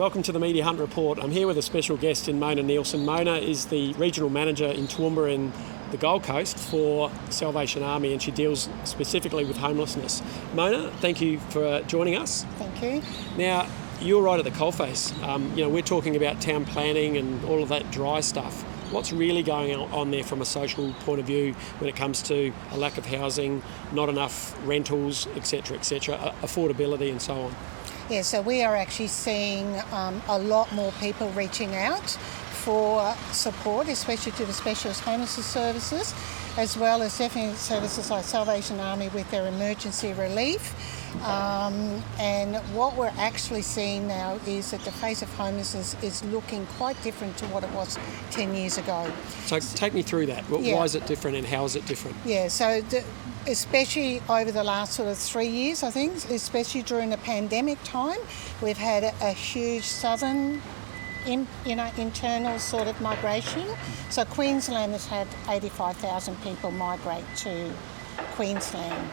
Welcome to the Media Hunt Report. I'm here with a special guest in Mona Neilsen. Mona is the Regional Manager in Toowoomba in the Gold Coast for Salvation Army, and she deals specifically with homelessness. Mona, thank you for joining us. Thank you. Now, you're right at the coalface. We're talking about town planning and all of that dry stuff. What's really going on there from a social point of view when it comes to a lack of housing, not enough rentals, etc., affordability and so on? Yeah, so we are actually seeing a lot more people reaching out for support, especially to the specialist homelessness services, as well as definitely services like Salvation Army with their emergency relief. And what we're actually seeing now is that the face of homelessness is looking quite different to what it was 10 years ago. So take me through that. Why is it different and how is it different? Yeah, so especially over the last sort of 3 years, I think, especially during the pandemic time, we've had a huge southern internal sort of migration. So Queensland has had 85,000 people migrate to Queensland,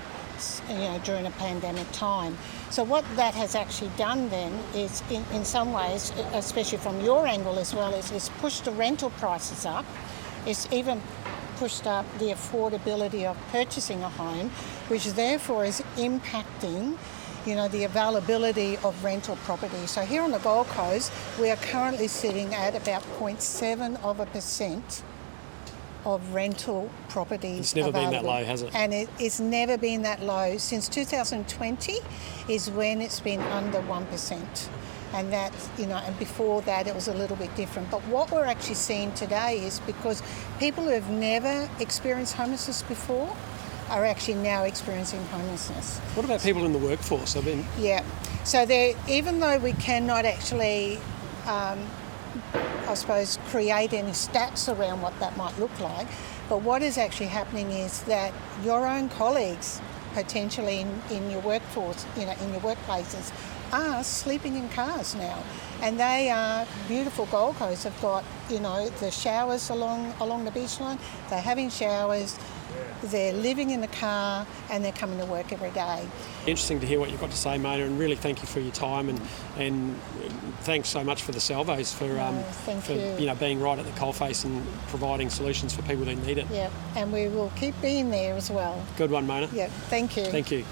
during a pandemic time. So what that has actually done then is, in some ways, especially from your angle as well, is pushed the rental prices up. It's even pushed up the affordability of purchasing a home, which therefore is impacting the availability of rental property. So here on the Gold Coast, we are currently sitting at about 0.7% of rental properties. It's never been that low, has it? And it's never been that low. Since 2020 is when it's been under 1%. And that, and before that it was a little bit different. But what we're actually seeing today is because people who have never experienced homelessness before are actually now experiencing homelessness. What about people in the workforce? Yeah. So even though we cannot actually, create any stats around what that might look like, but what is actually happening is that your own colleagues, potentially in your workforce, in your workplaces, are sleeping in cars now. And they are beautiful. Gold Coast have got, the showers along the beach line. They're having showers. They're living in the car and they're coming to work every day. Interesting to hear what you've got to say, Mona, and really thank you for your time and thanks so much for the Salvos for being right at the coalface and providing solutions for people who need it. Yeah, and we will keep being there as well. Good one, Mona. Yeah, thank you. Thank you.